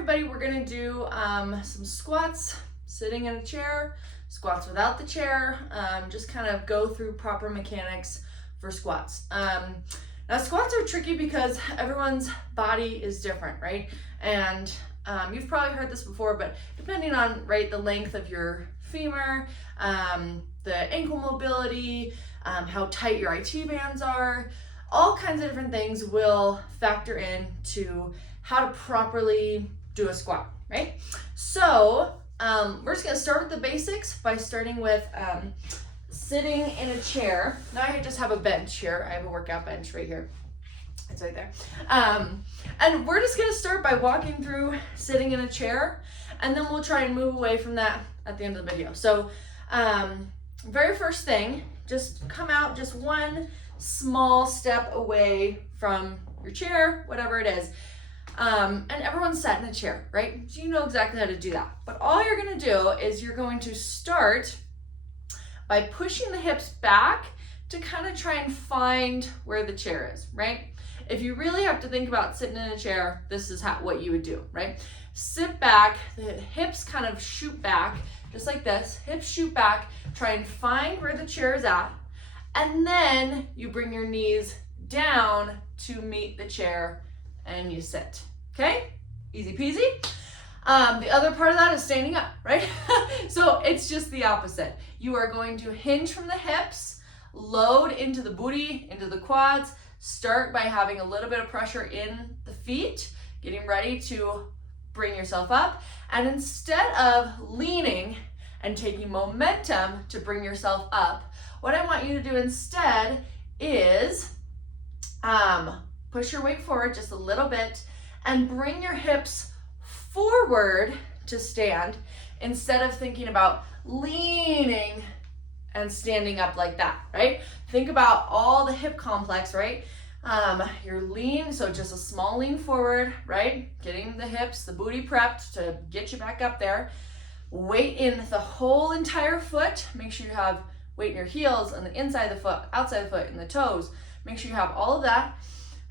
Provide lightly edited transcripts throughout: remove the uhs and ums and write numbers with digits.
everybody, we're gonna do some squats sitting in a chair, squats without the chair, just kind of go through proper mechanics for squats. Now squats are tricky because everyone's body is different, right? And you've probably heard this before, but depending on, right, the length of your femur, the ankle mobility, how tight your IT bands are, all kinds of different things will factor into how to properly do a squat, right? So we're just gonna start with the basics by starting with sitting in a chair. Now I just have a bench here. I have a workout bench right here. It's right there. And we're just gonna start by walking through sitting in a chair, and then we'll try and move away from that at the end of the video. So very first thing, just come out just one small step away from your chair, whatever it is. And everyone's sat in a chair, right? So you know exactly how to do that. But all you're gonna do is you're going to start by pushing the hips back to kind of try and find where the chair is, right? If you really have to think about sitting in a chair, this is what you would do, right? Sit back, the hips kind of shoot back, just like this. Hips shoot back, try and find where the chair is at, and then you bring your knees down to meet the chair and you sit, okay? Easy peasy. The other part of that is standing up, right? So it's just the opposite. You are going to hinge from the hips, load into the booty, into the quads, start by having a little bit of pressure in the feet, getting ready to bring yourself up. And instead of leaning and taking momentum to bring yourself up, what I want you to do instead is push your weight forward just a little bit and bring your hips forward to stand instead of thinking about leaning and standing up like that, right? Think about all the hip complex, right? You're lean, so just a small lean forward, right? Getting the hips, the booty prepped to get you back up there. Weight in the whole entire foot. Make sure you have weight in your heels on the inside of the foot, outside the foot, in the toes. Make sure you have all of that.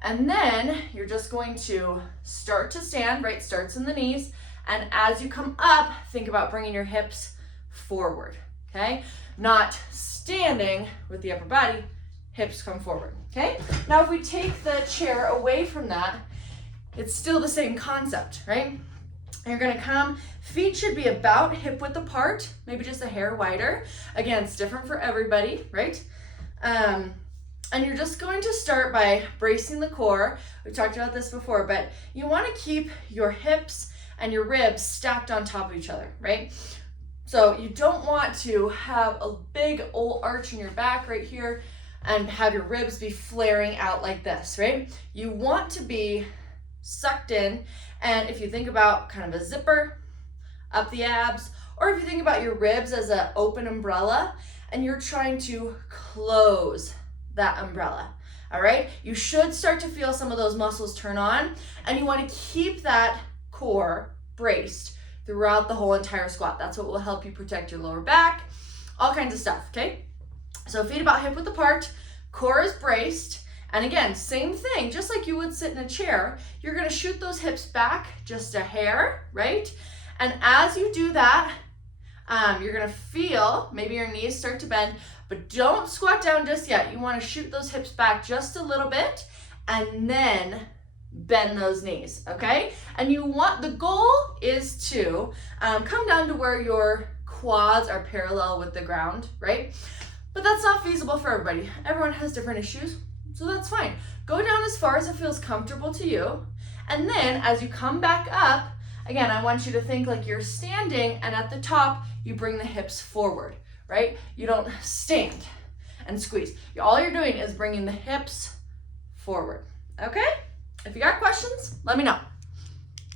And then you're just going to start to stand, right? Starts in the knees. And as you come up, think about bringing your hips forward, okay? Not standing with the upper body, hips come forward, okay? Now, if we take the chair away from that, it's still the same concept, right? You're gonna come, feet should be about hip width apart, maybe just a hair wider. Again, it's different for everybody, right? And you're just going to start by bracing the core. We talked about this before, but you wanna keep your hips and your ribs stacked on top of each other, right? So you don't want to have a big old arch in your back right here and have your ribs be flaring out like this, right? You want to be sucked in, and if you think about kind of a zipper up the abs, or if you think about your ribs as an open umbrella and you're trying to close that umbrella, all right? You should start to feel some of those muscles turn on, and you want to keep that core braced throughout the whole entire squat. That's what will help you protect your lower back, all kinds of stuff, okay? So feet about hip width apart, core is braced, and again, same thing, just like you would sit in a chair, you're gonna shoot those hips back just a hair, right? And as you do that, you're gonna feel maybe your knees start to bend, but don't squat down just yet. You wanna shoot those hips back just a little bit and then bend those knees, okay? And the goal is to come down to where your quads are parallel with the ground, right? But that's not feasible for everybody. Everyone has different issues, so that's fine. Go down as far as it feels comfortable to you, and then as you come back up, again, I want you to think like you're standing, and at the top, you bring the hips forward, right? You don't stand and squeeze. All you're doing is bringing the hips forward, okay? If you got questions, let me know.